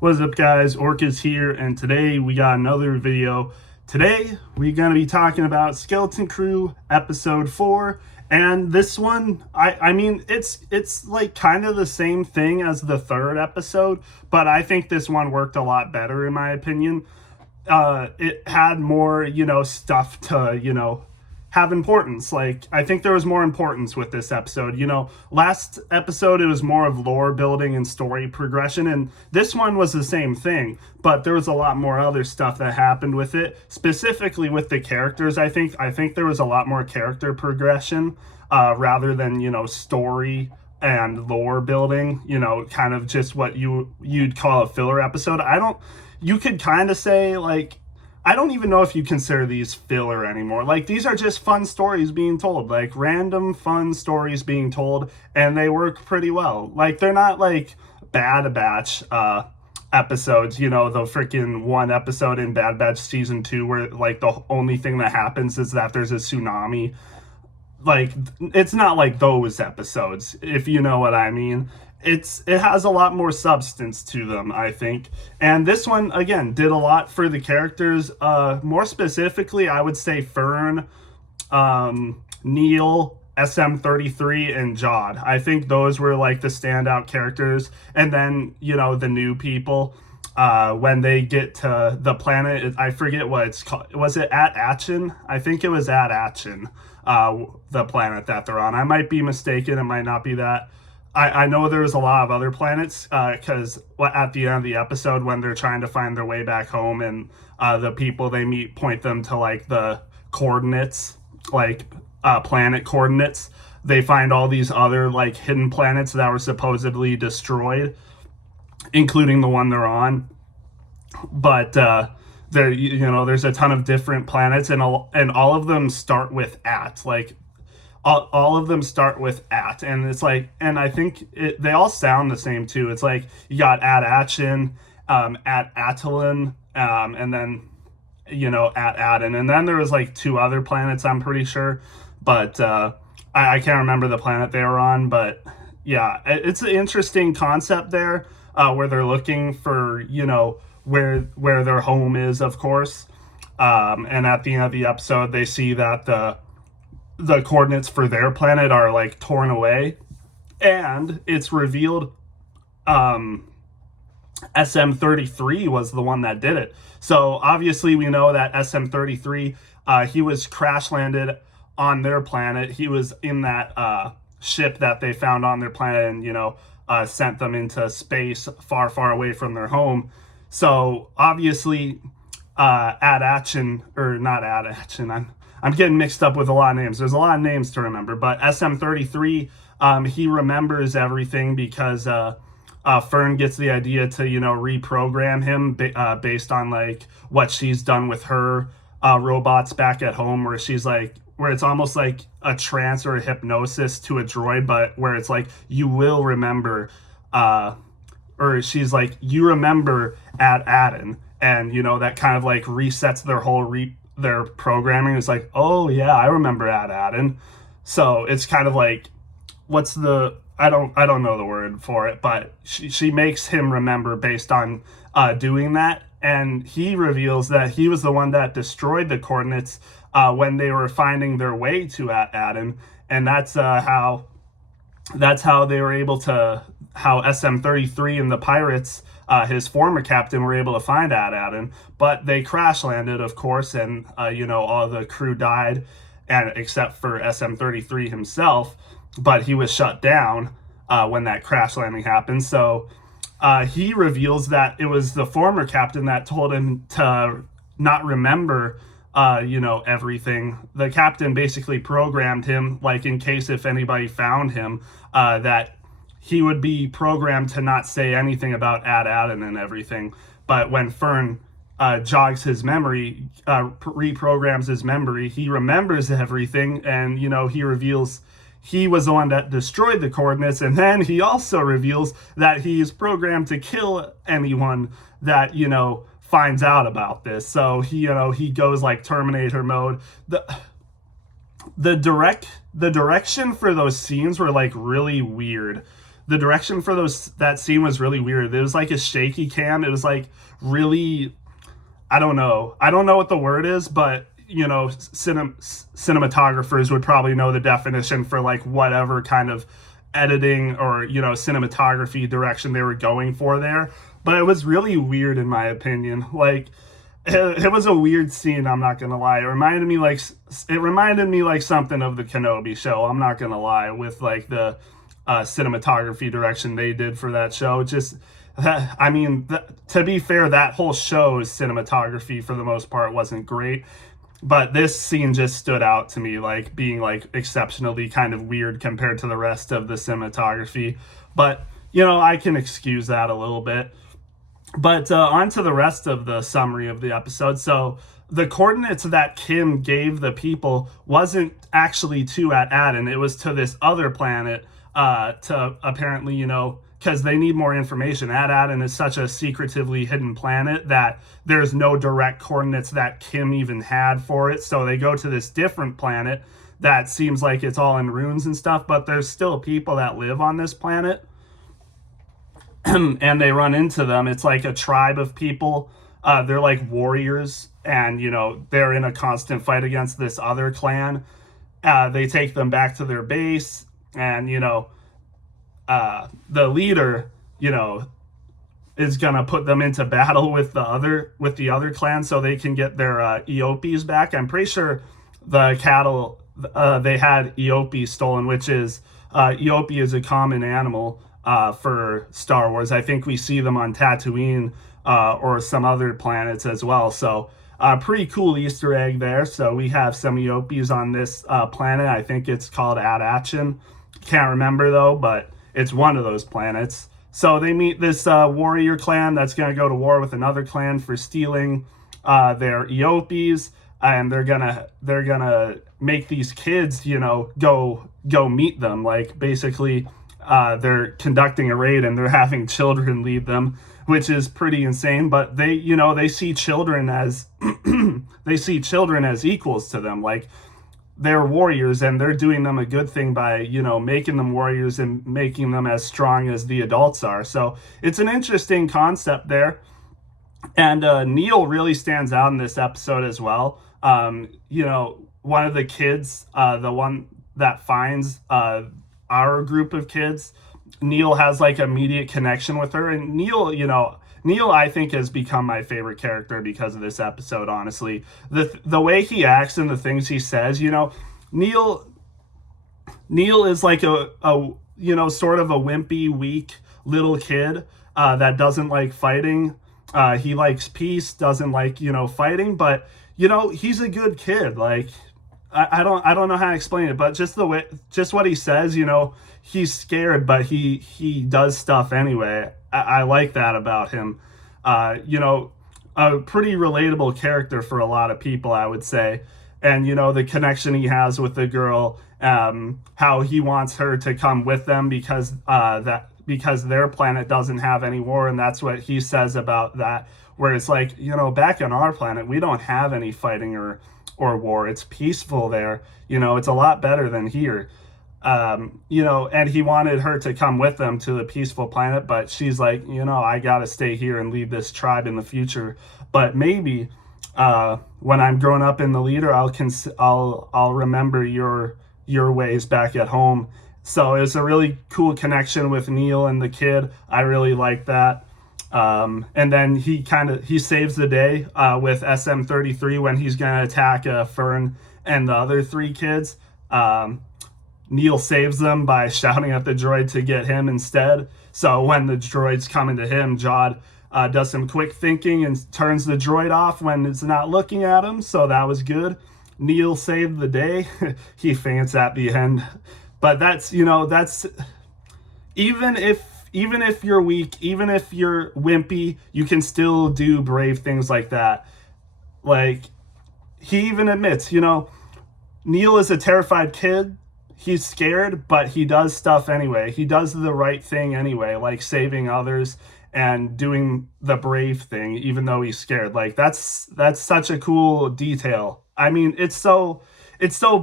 What's up, guys? Orca's here, and today we got another video. Today we're going to be talking about Skeleton Crew episode 4, and this one, I mean, it's like kind of the same thing as the third episode, but I think this one worked a lot better in my opinion. It had more, stuff to, have importance. Like, I think there was more importance with this episode. Last episode, it was more of lore building and story progression, and this one was the same thing, but there was a lot more other stuff that happened with it, specifically with the characters. I think there was a lot more character progression, rather than, story and lore building, kind of just what you'd call a filler episode. You could kind of say, like, I don't even know if you consider these filler anymore. Like, these are just fun stories being told, like random fun stories being told, and they work pretty well. Like, they're not like Bad Batch episodes, the freaking one episode in Bad Batch season 2 where like the only thing that happens is that there's a tsunami. Like, it's not like those episodes, if you know what I mean. It has a lot more substance to them, I think, and this one again did a lot for the characters. More specifically, I would say Fern, Neel, SM33, and Jod. I think those were like the standout characters, and then the new people. When they get to the planet, I forget what it's called. Was it at Atchin? I think it was at Atchin, the planet that they're on. I might be mistaken. It might not be that. I know there's a lot of other planets, because at the end of the episode, when they're trying to find their way back home, and the people they meet point them to like the coordinates, like planet coordinates, they find all these other like hidden planets that were supposedly destroyed, including the one they're on. But there's a ton of different planets, and all of them start with at, like, all of them start with at, and it's like, and I think they all sound the same too. It's like you got at Atchin, at Attilan, and then at Aden, and then there was like 2 other planets, I'm pretty sure, but I can't remember the planet they were on. But yeah, it's an interesting concept there, where they're looking for where their home is, of course, and at the end of the episode they see that the coordinates for their planet are like torn away, and it's revealed SM33 was the one that did it. So obviously we know that SM33, he was crash landed on their planet. He was in that ship that they found on their planet, and sent them into space far away from their home. So obviously Ad Atchin, or not Ad Atchin, I'm getting mixed up with a lot of names. There's a lot of names to remember, but SM33, he remembers everything because Fern gets the idea to reprogram him based on like what she's done with her robots back at home, where it's almost like a trance or a hypnosis to a droid, but where it's like you will remember, or she's like, you remember at Aden, and that kind of like resets their programming. Is like, oh yeah, I remember at Aden. So it's kind of like, I don't know the word for it, but she makes him remember based on doing that, and he reveals that he was the one that destroyed the coordinates when they were finding their way to at Aden, and that's how they were able to, how SM33 and the pirates, his former captain, were able to find at Aden. But they crash landed, of course, and all the crew died, and except for SM33 himself, but he was shut down when that crash landing happened. So he reveals that it was the former captain that told him to not remember everything. The captain basically programmed him, like, in case if anybody found him, that he would be programmed to not say anything about Ad Aden and everything. But when Fern jogs his memory, reprograms his memory, he remembers everything, and he reveals he was the one that destroyed the coordinates, and then he also reveals that he's programmed to kill anyone that finds out about this. So he goes like Terminator mode. The direction for those scenes were like really weird. the direction for that scene was really weird. It was like a shaky cam. It was like really, I don't know what the word is, but cinematographers would probably know the definition for like whatever kind of editing or cinematography direction they were going for there. But it was really weird in my opinion. Like it was a weird scene. I'm not gonna lie. It reminded me like something of the Kenobi show. I'm not gonna lie with like the cinematography direction they did for that show. Just I mean, to be fair, that whole show's cinematography for the most part wasn't great. But this scene just stood out to me, like being like exceptionally kind of weird compared to the rest of the cinematography. But I can excuse that a little bit. But on to the rest of the summary of the episode. So the coordinates that Kim gave the people wasn't actually to Aden. It was to this other planet to apparently, because they need more information. Aden is such a secretively hidden planet that there's no direct coordinates that Kim even had for it. So they go to this different planet that seems like it's all in ruins and stuff, but there's still people that live on this planet. And they run into them. It's like a tribe of people. They're like warriors, and they're in a constant fight against this other clan. They take them back to their base, and the leader, is gonna put them into battle with the other clan so they can get their Eopes back. I'm pretty sure the cattle they had Eopes stolen, which is Eope is a common animal for Star Wars. I think we see them on Tatooine or some other planets as well. So pretty cool Easter egg there. So we have some Eopes on this planet. I think it's called Adachin. Can't remember though, but it's one of those planets. So they meet this warrior clan that's going to go to war with another clan for stealing their Eopes, and they're gonna make these kids, go meet them. Like basically, they're conducting a raid and they're having children lead them, which is pretty insane. But they see children as they see children as equals to them. Like they're warriors and they're doing them a good thing by making them warriors and making them as strong as the adults are. So it's an interesting concept there. And Neel really stands out in this episode as well. One of the kids, the one that finds our group of kids, Neel has like immediate connection with her. And Neel, I think, has become my favorite character because of this episode, honestly. The way he acts and the things he says, Neel is like a sort of a wimpy, weak little kid that doesn't like fighting. He likes peace, doesn't like, fighting, but, he's a good kid. Like, I don't know how to explain it, but just what he says, he's scared, but he does stuff anyway. I like that about him. A pretty relatable character for a lot of people, I would say. And, the connection he has with the girl, how he wants her to come with them because their planet doesn't have any war. And that's what he says about that, where it's like, back on our planet, we don't have any fighting or war. It's peaceful there. It's a lot better than here. And he wanted her to come with them to the peaceful planet, but she's like, I gotta stay here and lead this tribe in the future. But maybe when I'm grown up in the leader, I'll remember your ways back at home. So it's a really cool connection with Neel and the kid. I really like that. And then he saves the day with SM-33 when he's gonna attack Fern and the other three kids. Neel saves them by shouting at the droid to get him instead. So when the droid's coming to him, Jod does some quick thinking and turns the droid off when it's not looking at him. So that was good. Neel saved the day. He faints at the end. But that's even if you're weak, even if you're wimpy, you can still do brave things like that. Like he even admits, Neel is a terrified kid. He's scared, but he does stuff anyway. He does the right thing anyway, like saving others and doing the brave thing, even though he's scared. Like that's such a cool detail. I mean, it's so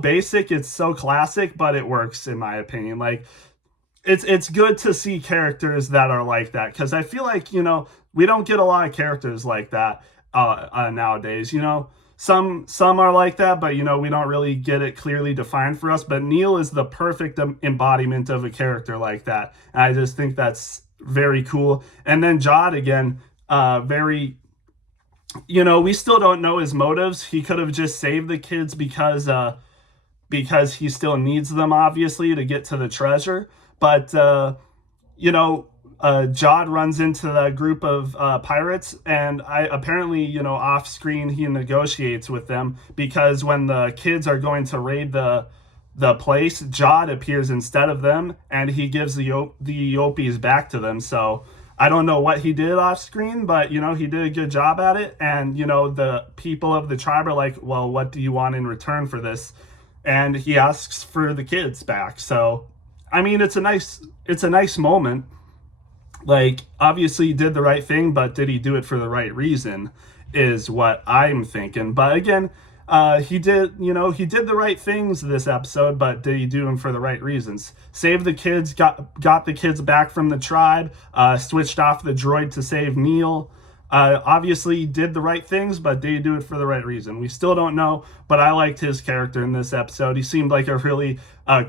basic, it's so classic, but it works in my opinion. Like it's good to see characters that are like that, because I feel like, we don't get a lot of characters like that nowadays. Some are like that, but we don't really get it clearly defined for us. But Neel is the perfect embodiment of a character like that, and I just think that's very cool. And then Jod again, very, we still don't know his motives. He could have just saved the kids because he still needs them, obviously, to get to the treasure. But Jod runs into the group of pirates, and apparently, off screen, he negotiates with them, because when the kids are going to raid the place, Jod appears instead of them, and he gives the Eopies back to them. So I don't know what he did off screen, but he did a good job at it. And the people of the tribe are like, well, what do you want in return for this? And he asks for the kids back. So I mean, it's a nice moment. Like, obviously he did the right thing, but did he do it for the right reason is what I'm thinking. But again, he did the right things this episode, but did he do them for the right reasons? Save the kids, got the kids back from the tribe, switched off the droid to save Neel. Obviously did the right things, but did he do it for the right reason? We still don't know, but I liked his character in this episode. He seemed like a really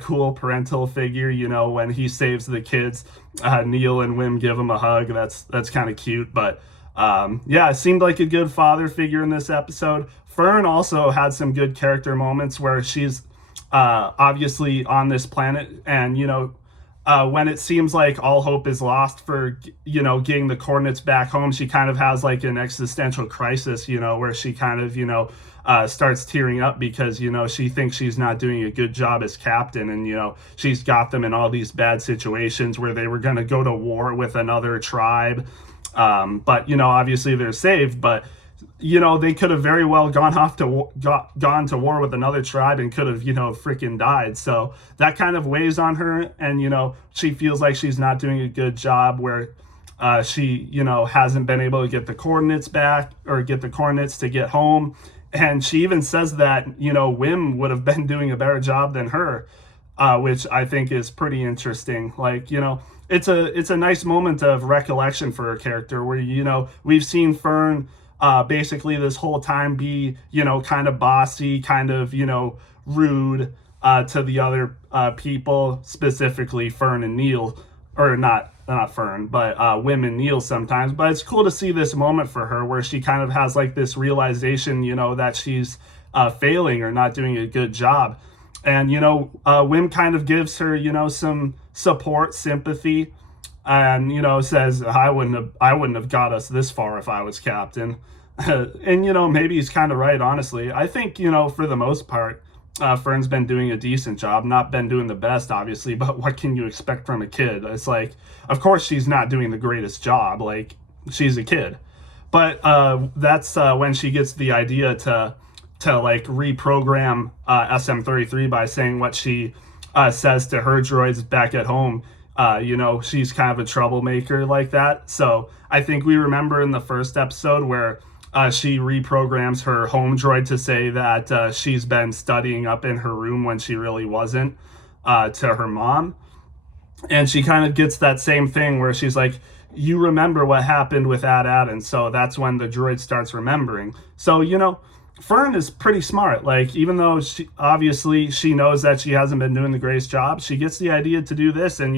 cool parental figure, when he saves the kids. Neel and Wim give him a hug. That's kind of cute, but yeah, it seemed like a good father figure in this episode. Fern also had some good character moments where she's obviously on this planet, and when it seems like all hope is lost for getting the coordinates back home, she kind of has like an existential crisis, where she kind of starts tearing up, because she thinks she's not doing a good job as captain, and she's got them in all these bad situations where they were going to go to war with another tribe, but obviously they're saved, but they could have very well gone to war with another tribe and could have, freaking died. So that kind of weighs on her. And, she feels like she's not doing a good job, where she, hasn't been able to get the coordinates back, or get the coordinates to get home. And she even says that, Wim would have been doing a better job than her, which I think is pretty interesting. Like, it's a nice moment of recollection for her character, where, we've seen Fern basically this whole time be, kind of bossy, kind of, rude to the other people, specifically Fern and Neel, or not Fern, but Wim and Neel sometimes. But it's cool to see this moment for her where she kind of has like this realization, that she's failing or not doing a good job. And, Wim kind of gives her, some support, sympathy, and says, I wouldn't have got us this far if I was captain. And maybe he's kind of right, honestly. I think for the most part, Fern's been doing a decent job, not been doing the best, obviously, but what can you expect from a kid? It's like, of course she's not doing the greatest job, like, she's a kid. But that's when she gets the idea to like reprogram SM33 by saying what she says to her droids back at home. She's kind of a troublemaker like that. So I think we remember in the first episode where she reprograms her home droid to say that she's been studying up in her room when she really wasn't, to her mom. And she kind of gets that same thing where she's like, you remember what happened with Ad, and so that's when the droid starts remembering. So, Fern is pretty smart. Like, even though she knows that she hasn't been doing the greatest job, she gets the idea to do this, and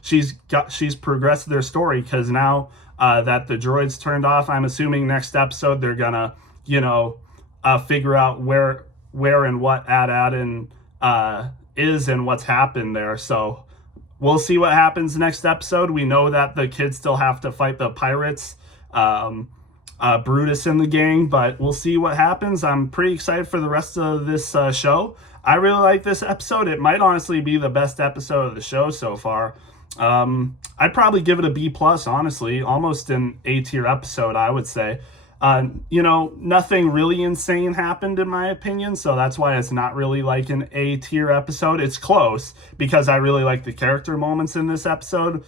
she's progressed their story, because now that the droid's turned off, I'm assuming next episode they're gonna figure out where and what Ad is and what's happened there. So we'll see what happens next episode. We know that the kids still have to fight the pirates, Brutus and the gang, but we'll see what happens. I'm pretty excited for the rest of this show. I really like this episode. It might honestly be the best episode of the show so far. I'd probably give it a B+, honestly, almost an A-tier episode, I would say. Nothing really insane happened in my opinion, so that's why it's not really like an A-tier episode. It's close, because I really like the character moments in this episode.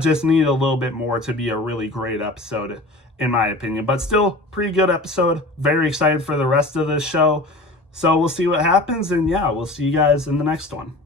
Just need a little bit more to be a really great episode, in my opinion. But still, pretty good episode. Very excited for the rest of this show. So we'll see what happens, and yeah, we'll see you guys in the next one.